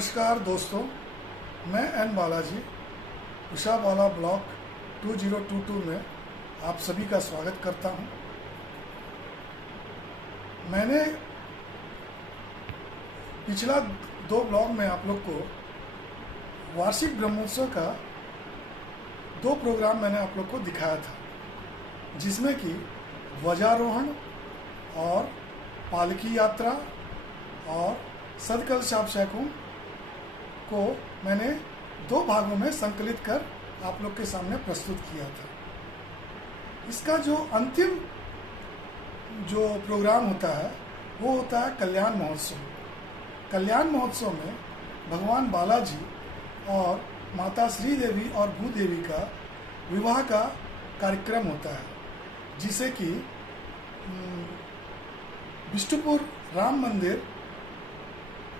नमस्कार दोस्तों, मैं एन बालाजी उषावाला ब्लॉक 2022 में आप सभी का स्वागत करता हूं। मैंने पिछला 2 ब्लॉग में आप लोग को वार्षिक ब्रह्मोत्सव का 2 प्रोग्राम मैंने आप लोग को दिखाया था, जिसमें कि ध्वजारोहण और पालकी यात्रा और सदकलशाभिषेकों को मैंने 2 भागों में संकलित कर आप लोग के सामने प्रस्तुत किया था। इसका जो अंतिम जो प्रोग्राम होता है वो होता है कल्याण महोत्सव। कल्याण महोत्सव में भगवान बालाजी और माता श्री देवी और भूदेवी का विवाह का कार्यक्रम होता है, जिसे कि बिष्टुपुर राम मंदिर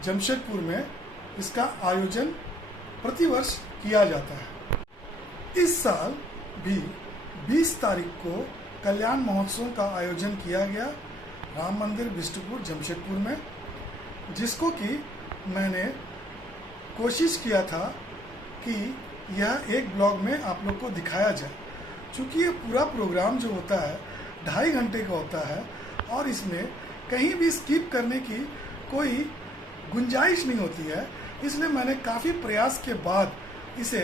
जमशेदपुर में इसका आयोजन प्रतिवर्ष किया जाता है। इस साल भी 20 तारीख को कल्याण महोत्सव का आयोजन किया गया राम मंदिर बिष्टुपुर जमशेदपुर में, जिसको कि मैंने कोशिश किया था कि यह एक ब्लॉग में आप लोग को दिखाया जाए। चूँकि ये पूरा प्रोग्राम जो होता है 2.5 घंटे का होता है और इसमें कहीं भी स्किप करने की कोई गुंजाइश नहीं होती है, इसलिए मैंने काफ़ी प्रयास के बाद इसे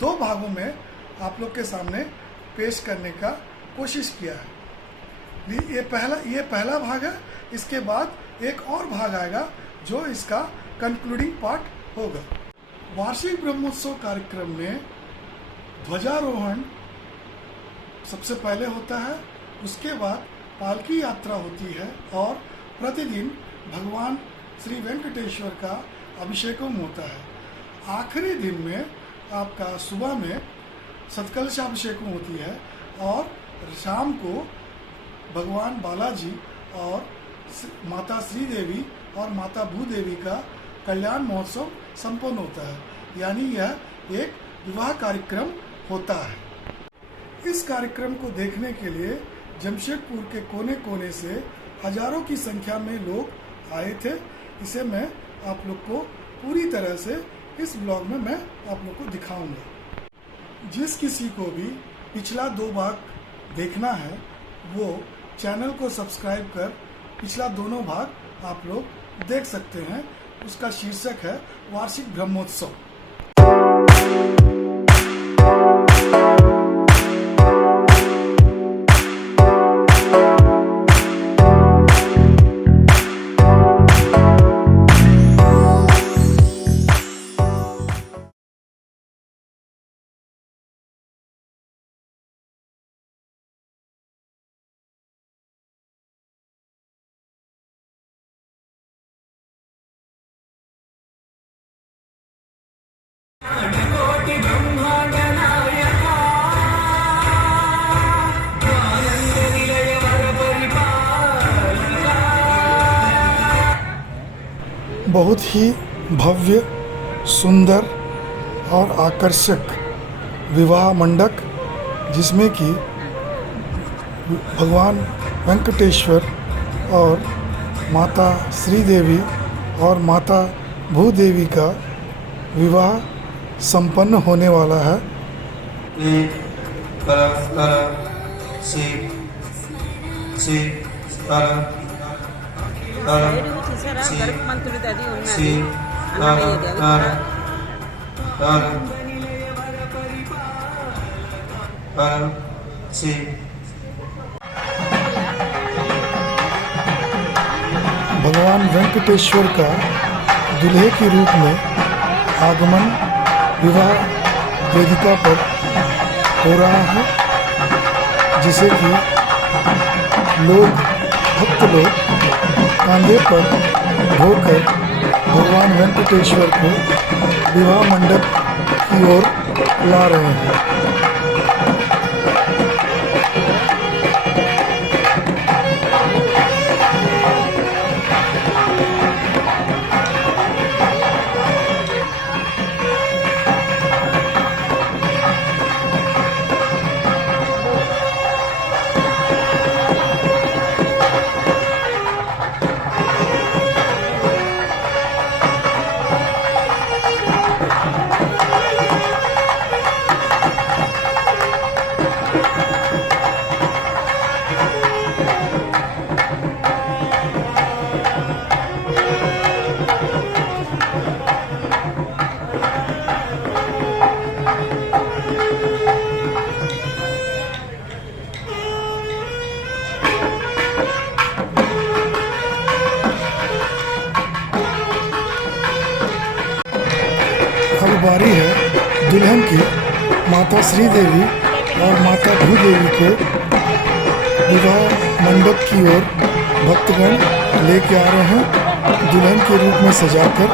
2 भागों में आप लोग के सामने पेश करने का कोशिश किया है। ये पहला भाग है। इसके बाद एक और भाग आएगा जो इसका कंक्लूडिंग पार्ट होगा। वार्षिक ब्रह्मोत्सव कार्यक्रम में ध्वजारोहण सबसे पहले होता है, उसके बाद पालकी यात्रा होती है और प्रतिदिन भगवान श्री वेंकटेश्वर का अभिषेकम होता है। आखिरी दिन में आपका सुबह में सतकलशाभिषेकम होती है और शाम को भगवान बालाजी और माता श्री देवी और माता भूदेवी का कल्याण महोत्सव संपन्न होता है, यानी यह एक विवाह कार्यक्रम होता है। इस कार्यक्रम को देखने के लिए जमशेदपुर के कोने कोने से हजारों की संख्या में लोग आए थे। इसे मैं आप लोग को पूरी तरह से इस ब्लॉग में मैं आप लोग को दिखाऊंगा। जिस किसी को भी पिछला 2 भाग देखना है वो चैनल को सब्सक्राइब कर पिछला दोनों भाग आप लोग देख सकते हैं। उसका शीर्षक है वार्षिक ब्रह्मोत्सव। बहुत ही भव्य, सुंदर और आकर्षक विवाह मंडप, जिसमें कि भगवान वेंकटेश्वर और माता श्री देवी और माता भूदेवी का विवाह संपन्न होने वाला है। भगवान वेंकटेश्वर का दूल्हे के रूप में आगमन विवाह वेदिका पर हो रहा है, जिसे कि भक्त लोग कांधे पर ढोकर भगवान वेंकटेश्वर को विवाह मंडप की ओर ला रहे हैं। दुल्हन की माता श्रीदेवी और माता भूदेवी को विवाह मंडप की ओर भक्तगण लेके आ रहे हैं दुल्हन के रूप में सजाकर।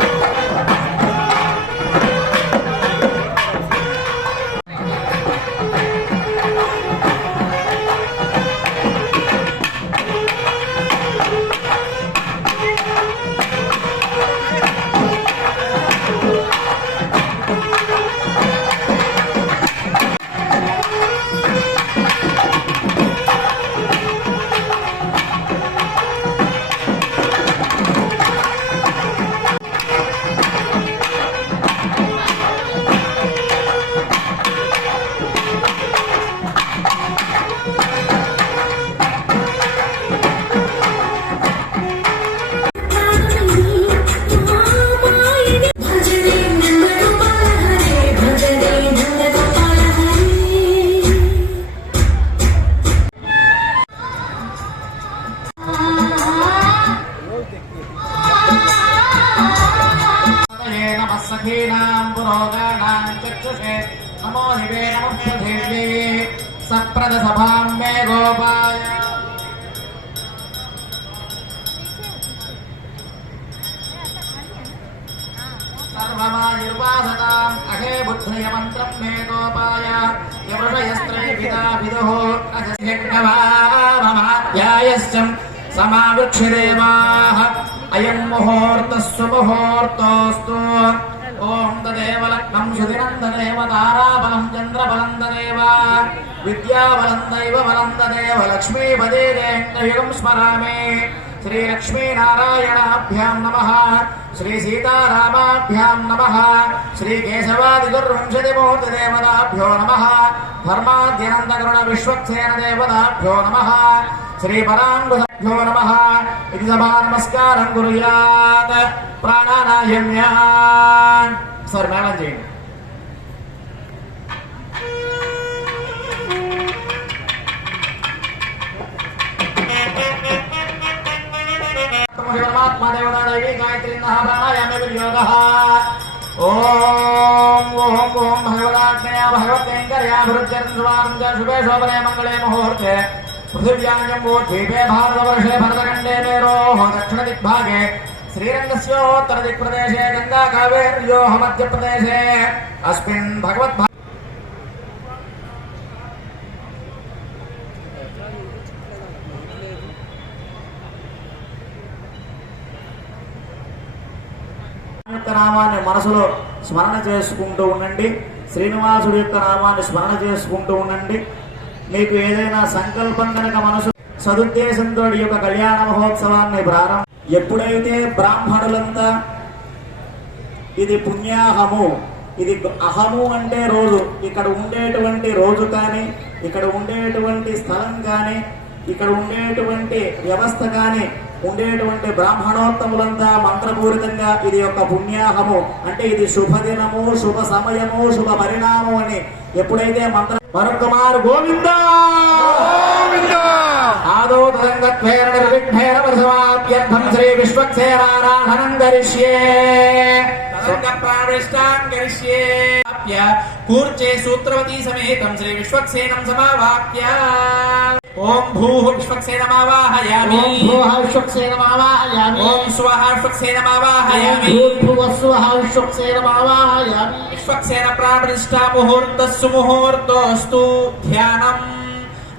नमो हिवे नमः पृथिव्यै सप्रद सभां मे गोपाय सर्वमायुर्वासताम् अहे बुद्धय मन्त्रं मे गोपाय यवृषयस्त्रे पिता विदुः अजस्यज्ञवाममाध्यायश्च समावृक्षदेवाः अयं मुहूर्तः सुमुहूर्तोऽस्तु। ओम तदेव लग्नं शुभिनन्ददेव ताराबलं चन्द्रबलं तदेव विद्याबलं दैवबलं तदेव लक्ष्मीपदेयुगं स्मरामि। श्रीलक्ष्मीनारायणाभ्यां नमः, श्रीसीतारामाभ्यां नमः, श्रीकेशवादिगुर्वंशतिमूर्तिदेवताभ्यो नमः, धर्माद्यनन्दगरुणविश्वक्सेनदेवताभ्यो नमः, श्रीपराङ्गुभ्यो नमः। इति सभा नमस्कारं कुर्यात् प्राणानायम्यान्। सर మేళం చేయండి। परमात्मा देवता दैवी गायत्री प्राणायामे विनियोगः। ओम ओम ओम भगवदाज्ञया भगवत्यैङ्कर्या भृत्यर्वां च शुभे शोभने मङ्गले मुहूर्ते पृथिव्यां वो द्वीपे भारतवर्षे भरतखण्डे मेरोः दक्षिणदिग्भागे श्रीरङ्गस्योत्तरदिक्प्रदेशे गङ्गा कावेर्योः मध्यप्रदेशे अस्मिन् भगवद् నామాన్ని మనసులో స్మరణ చేసుకుంటూ ఉండండి। శ్రీనివాసుడి యొక్క నామాన్ని స్మరణ చేసుకుంటూ ఉండండి। మీకు ఏదైనా సంకల్పం కనుక మనసు సదుద్దేశంతో ఈ యొక్క కళ్యాణ మహోత్సవాన్ని ప్రారంభం ఎప్పుడైతే బ్రాహ్మణులంతా ఇది పుణ్యాహము, ఇది అహము అంటే రోజు, ఇక్కడ ఉండేటువంటి రోజు కానీ, ఇక్కడ ఉండేటువంటి స్థలం కానీ, ఇక్కడ ఉండేటువంటి వ్యవస్థ కానీ, ఉండేటువంటి బ్రాహ్మణోత్తములంతా మంత్రపూరితంగా ఇది యొక్క పుణ్యాహము అంటే ఇది శుభదినము, శుభ సమయము, శుభ పరిణామం అని ఎప్పుడైతే మంత్ర వరకుమార్ గోవింద ఆదో తదంగత్వేన నిర్విఘ్నేన ప్రసవాప్యర్థం శ్రీ విశ్వక్సేనారాధనం కరిష్యే ప్రాణిష్టాన్ కరిష్యే కూర్చే సూత్రవతీ సమేతం శ్రీ విశ్వక్సేనం సమావాప్య ओम भूः विश्वक्सेनमावाहयामि। ओम भूः विश्वक्सेनमावाहयामि। ओम स्वः विश्वक्सेनमावाहयामि। ओम भूः स्वः विश्वक्सेनमावाहयामि। विश्वक्सेन प्राणप्रतिष्ठा मुहूर्तः सुमुहूर्तोऽस्तु। ध्यानम्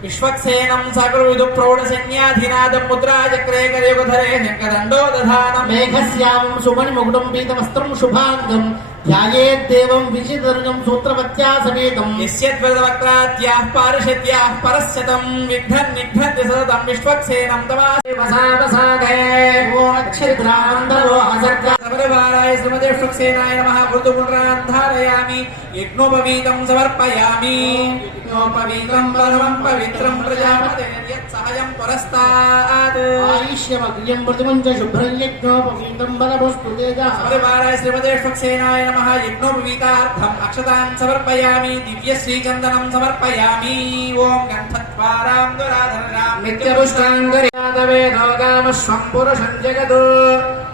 विश्वक्सेनं सकलविदु प्रौढसैन्याधिनादं मुद्राचक्रे करयुगधरे शङ्खदण्डो दधानं मेघस्यामं सुमणिमुकुटं पीतवस्त्रं शुभाङ्गं ध्यायेद्देवं विचितर्गं सूत्रवत्या समेतं यस्यद्वरदवक्त्राद्याः पारिषद्याः परस्यतं विघ्नन्निघ्नन्ति सततं विश्वक्सेनं तवासावसागे ओमच्छिद्रान्दरो असर्गा समरवाराय श्रीमते विश्वक्सेनाय नमः मृदुमुद्रान् धारयामि यज्ञोपवीतं समर्पयामि यज्ञोपवीतं परमं पवित्रं प्रजापते यत्सहजं पुरस्तात् आयुष्यमग्र्यं प्रतिमं च शुभ्रं यज्ञोपवीतं बलवस्तु तेजः समरवाराय श्रीमते विश्वक्सेनाय नमः यज्ञोपवीतार्थम् अक्षतान् समर्पयामि दिव्यश्रीचन्दनं समर्पयामि ओम गन्धद्वारां दुराधरां नित्यपुष्टाङ्गर्यादवेदोगामश्वं पुरुषं जगतो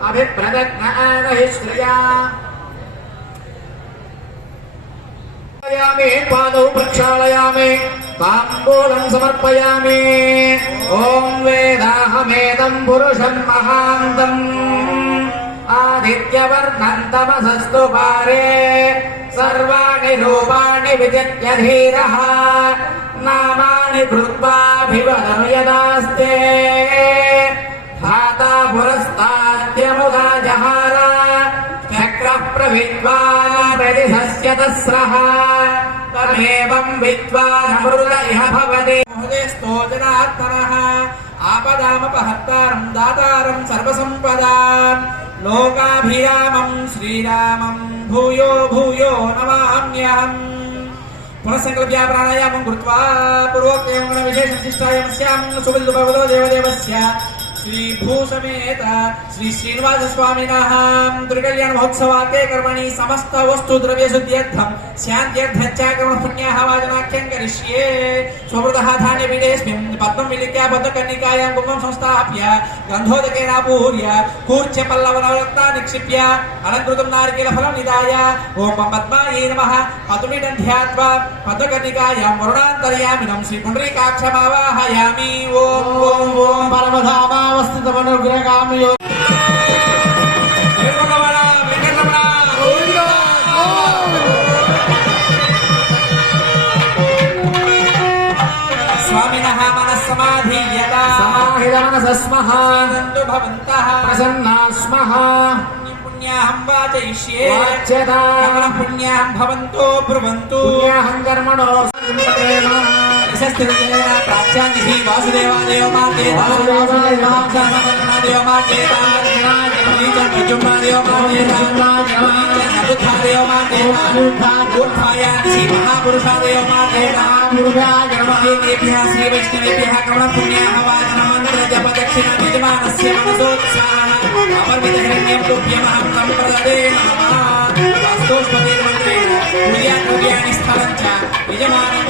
अभिप्रदग्न आनहि श्रिया पादौ प्रक्षालयामि ताम्बूलं समर्पयामि ॐ वेदाहमेदं पुरुषं महान्तम् आदित्यवर्णं तमसस्तु पारे सर्वाणि रूपाणि विजित्य धीरः नामानि कृत्वाभिवदनु यदास्ते धाता पुरस्ताद्यमुदा जहार चक्रः प्रविद्वान् प्रतिहस्य तस्रः तमेवं विद्वानमृत इह भवति महोदयस्तो जनार्दनः आपदामपहर्तारं दातारं सर्वसम्पदां लोकाभिरामं श्रीरामं भूयो भूयो नमाम्यहम् पुनः संकल्प्य प्राणायामं कृत्वा पूर्वोक्तं विशेषं शिष्टायामस्यां सुबलभवतो देवदेवस्य श्री भूसमेत श्री श्रीनिवास स्वामिनः त्रिकल्याण महोत्सवाते कर्मणि समस्त वस्तु द्रव्य शुद्ध्यर्थं शान्त्यर्थं च कर्म पुण्याः वाचनाख्यं करिष्ये स्वमृतः धान्य विदेस्मिन् पद्मं विलिख्य पद्मकर्णिकायां कुङ्कुमं संस्थाप्य गन्धोदकेन पूर्य कूर्च्य पल्लवनवरत्ना निक्षिप्य अलङ्कृतं नारिकेलफलं निधाय ॐ पद्मायै नमः पद्ममिदं ध्यात्वा पद्मकर्णिकायां वरुणान्तर्यामिनं श्रीपुण्डरीकाक्षमावाहयामि ॐ परमधामा वस्थितमनुग्रहकामयो स्वामिनः मनस्समाधीयता समाहितमनसस्मः आनन्दो भवन्तः प्रसन्ना स्मः पुण्याहं वाचयिष्ये वाच्यता पुण्याहं भवन्तो ब्रुवन्तु पुण्याहं कर्मणो प्राच्यान्तिः वासुदेवादेव माते वासुदेवादेव माते प्रजुम्बादेव माते उत्थायान्ति महापुरुषादेव माते महापुरुषादेभ्यः श्रीवैष्णवेभ्यः करुणपुण्याः वाचनमन्त्रजपदक्षिणा यजमानस्य मनसोत्साहः अवर्मितहिरण्यं तुभ्यमहं सम्प्रददे नमः वास्तोष्पतिर्मन्त्रेण कुर्यान्योग्यानि स्थलं च यजमानम्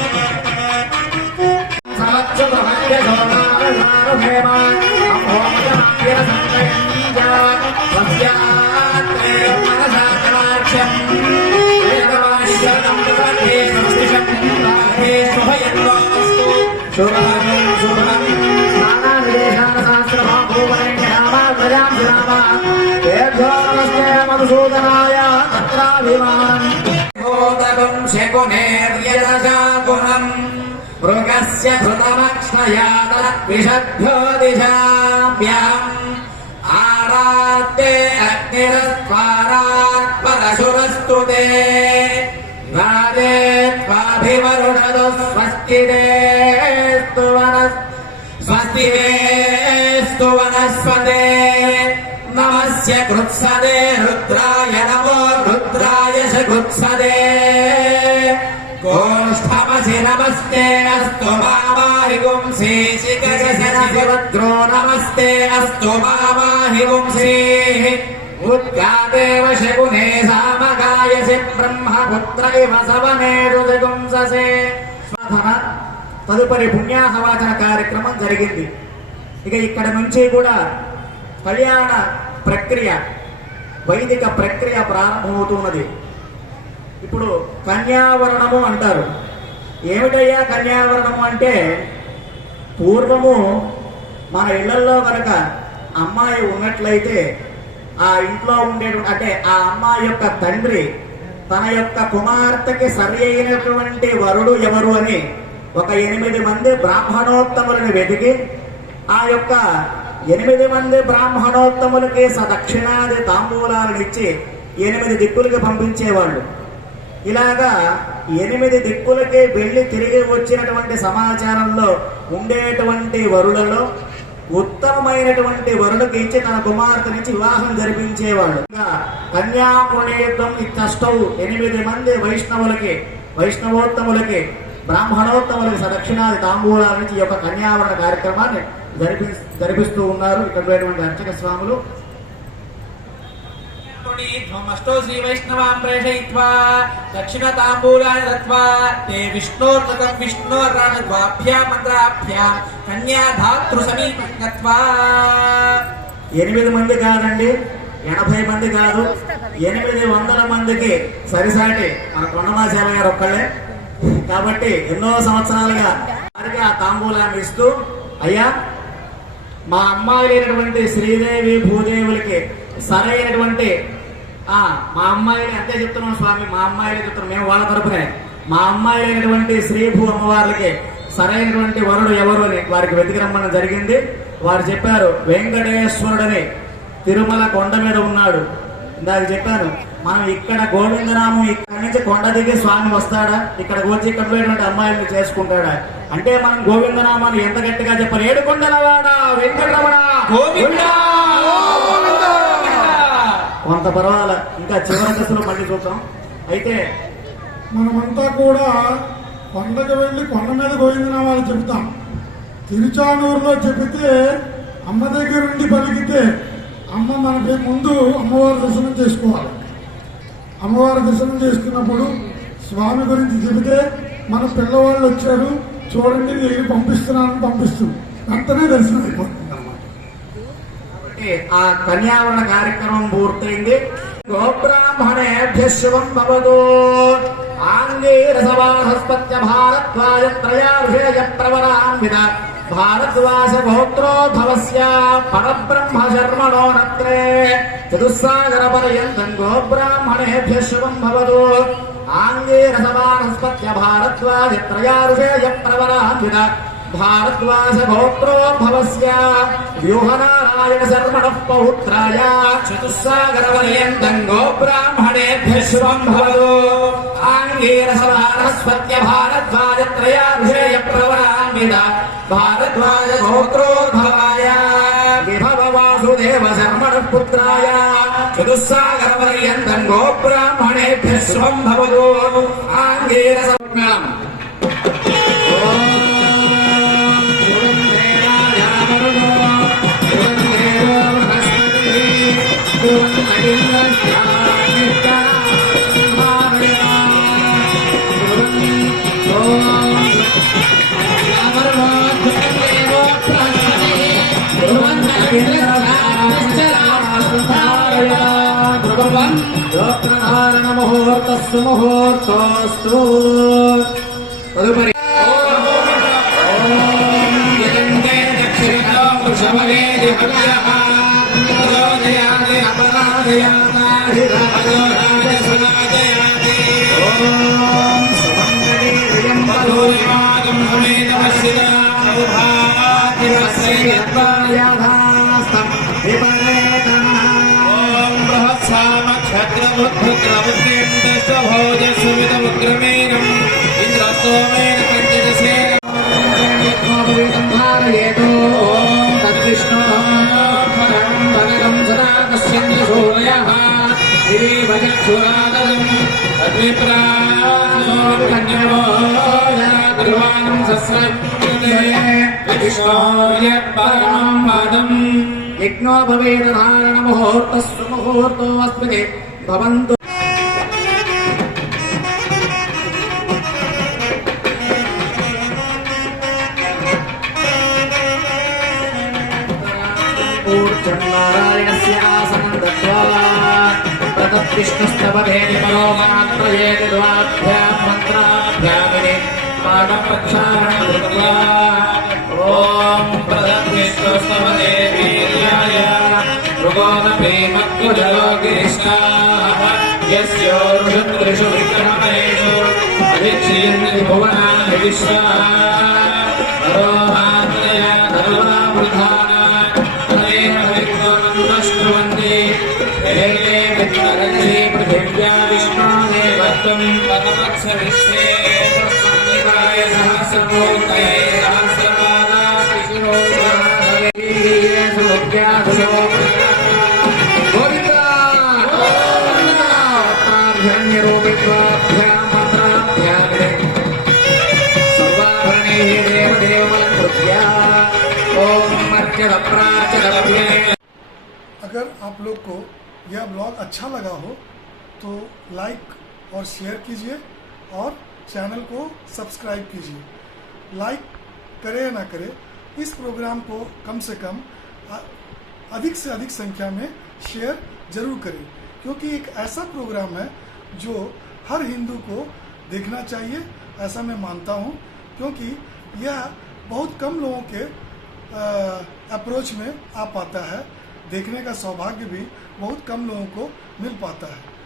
मधुसूदनाय तत्राभिमानम् शकुनेर्यदशागुणम् मृगस्य धृतमक्षया तद्विषभ्यो दिशाभ्याम् आरात्ते अग्निरस्त्वारात् परशुरस्तु ते राजे त्वाभिवरुणदु स्वस्ति ते वनस्पते नमस्य कृत्सदे रुद्राय नमो रुद्राय च कृत्सदे गोष्ठमसि नमस्ते अस्तु मामाहि गुंसि शिखरशिरो नमस्ते अस्तु मामाहि गुंसि उद्गादेव शकुने सामगायसि ब्रह्मपुत्र इव सवनेषु गुंससे సాధన తదుపరి పుణ్యాహవాచన కార్యక్రమం జరిగింది. ఇక ఇక్కడ నుంచి కూడా కళ్యాణ ప్రక్రియ వైదిక ప్రక్రియ ప్రారంభమవుతున్నది. ఇప్పుడు కన్యావరణము అంటారు. ఏమిటయ్యా కన్యావరణము అంటే, పూర్వము మన ఇళ్లలో కనుక అమ్మాయి ఉన్నట్లయితే ఆ ఇంట్లో ఉండేటువంటి అంటే ఆ అమ్మాయి యొక్క తండ్రి తన యొక్క కుమార్తెకి సరి అయినటువంటి వరుడు ఎవరు అని ఒక 8 మంది బ్రాహ్మణోత్తములను వెతికి ఆ యొక్క 8 మంది బ్రాహ్మణోత్తములకి సదక్షిణాది తాంబూలాలను ఇచ్చి 8 దిక్కులకి పంపించేవాళ్ళు. ఇలాగా 8 దిక్కులకి వెళ్లి తిరిగి వచ్చినటువంటి సమాచారంలో ఉండేటువంటి వరులలో ఉత్తమమైనటువంటి వరుడికి ఇచ్చి తన కుమార్తెనిచ్చి వివాహం జరిపించేవాడు. కన్యాపుణేయుద్ధం ఇష్టౌ 8 మంది వైష్ణవోత్తములకి బ్రాహ్మణోత్తములకి సదక్షిణాది తాంబూలాల నుంచి ఈ యొక్క కన్యావరణ కార్యక్రమాన్ని జరిపిస్తూ ఉన్నారు ఇక్కడ అర్చక స్వాములు. ष्टो श्री वैष्णवां प्रेषयित्वा दक्षिणताम्बूलानि दत्त्वा ते विष्णोर्तकं विष्णोर्राणद्वाभ्यां मन्त्राभ्यां कन्याधातृ समीपं गत्वा 8 మంది కాదండి, 80 మంది కాదు 800 మందికి సరిసాటి మన కొండమాచార్య గారు ఒక్కళ్ళే. కాబట్టి ఎన్నో సంవత్సరాలుగా వారికి ఆ తాంబూలాన్ని ఇస్తూ, అయ్యా మా అమ్మాయిలైనటువంటి శ్రీదేవి భూదేవులకి సరైనటువంటి మా అమ్మాయిని అంతే చెప్తున్నాం స్వామి, మా అమ్మాయిలు చెప్తున్నాం మేము వాళ్ళ తరపునే, మా అమ్మాయిలైనటువంటి శ్రీభూ అమ్మవార్లకి సరైనటువంటి వరుడు ఎవరు అని వారికి వెతికి రమ్మడం జరిగింది. వారు చెప్పారు వెంకటేశ్వరుడని తిరుమల కొండ మీద ఉన్నాడు. ఇందాక చెప్పాను మనం ఇక్కడ గోవిందనామం ఇక్కడ నుంచి కొండ దిగి స్వామి వస్తాడా, ఇక్కడికి వచ్చి ఇక్కడ పోయేటువంటి అమ్మాయిలను చేసుకుంటాడా అంటే మనం గోవిందనామాన్ని ఎంత గట్టిగా చెప్పాలి, ఏడుకొండలవాడ వెంకటరమణ గోవిందా. కొంత పర్వాల ఇంకా చివరి దశలో మళ్ళీ చూద్దాం. అయితే మనమంతా కూడా కొండకు వెళ్ళి కొండ మీద గోవిందనామాలు చెబుతాం. తిరుచానూరులో చెబితే అమ్మ దగ్గర నుండి పలికితే అమ్మ మనకి ముందు అమ్మవారి దర్శనం చేసుకోవాలి. అమ్మవారి దర్శనం చేసుకున్నప్పుడు స్వామి గురించి చెబితే మన పిల్లవాళ్ళు వచ్చారు చూడండి నేను పంపిస్తున్నానని పంపిస్తుంది, వెంటనే దర్శనం అయిపోతుంది అన్నమాట. ఆ కన్యావరణ కార్యక్రమం పూర్తయింది. గోబ్రాహ్మణేభ్య శుభం భవతు. ఆంగీరసవాహస్పత్య భారద్వాజ త్రయాభిషేయ ప్రవరాన్విత భారద్వాజ గోత్రోద్భవస్య పరబ్రహ్మ శర్మణో నత్రే చతుస్సాగర పర్యంతం గోబ్రాహ్మణేభ్య శుభం భవతు. ఆంగీరసవాహస్పత్య భారద్వాజ త్రయాభిషేయ ప్రవరాన్విత భారద్వాజ గోత్రోద్భవస్య వ్యూహనారాయణ శర్మణః పౌత్రాయ చతుస్సాగర పర్యంతం గోబ్రాహ్మణేభ్యః శుభం భవతు. ఆంగీరసవాహస్పత్య భారద్వాజ త్రయాభిషేయ ప్రవరాన్విత భారద్వాజ గోత్రోద్భవాయ విభవ వాసుదేవ శర్మణః పుత్రాయ చతుస్సాగర పర్యంతం గోబ్రాహ్మణేభ్యః శుభం భవతు. ఆంగీరస ముహూర్తస్సు ముహూర్తోస్తు. తదుపరి యజ్ఞో భవేద ధారణ ముహూర్తస్సు ముహూర్తోస్మితే భవంతు. నారాయణస్య ఆసనం దత్వా ప్రతత్తిష్ఠస్తవధేని పరోమాత్రయేతి ద్వాభ్యాం మంత్రాభ్యామిని పాదం ప్రక్షాళనం కృత్వా ఓం ప్రతత్తిష్ఠస్తవధే వీర్యాయ భృగోనభీమక్కుజలోగిరిష్టాః యస్యోరుషుత్రిషు విక్రమేషు అధిక్షీర్ణి భువనాని విశ్వాః అరోహాత్రయ ధర్వావృధాన పృథివ్యా విష్ణుదేవత్వం పరమక్షవిశ్వే సహస్రమూర్తయే సహస్రపాదా अगर आप लोग को यह ब्लॉग अच्छा लगा हो तो लाइक और शेयर कीजिए और चैनल को सब्सक्राइब कीजिए. लाइक करे या ना करे, इस प्रोग्राम को कम से कम अधिक से अधिक संख्या में शेयर जरूर करें, क्योंकि एक ऐसा प्रोग्राम है जो हर हिंदू को देखना चाहिए, ऐसा मैं मानता हूँ, क्योंकि यह बहुत कम लोगों के अप्रोच में आ पाता है। देखने का सौभाग्य भी बहुत कम लोगों को मिल पाता है।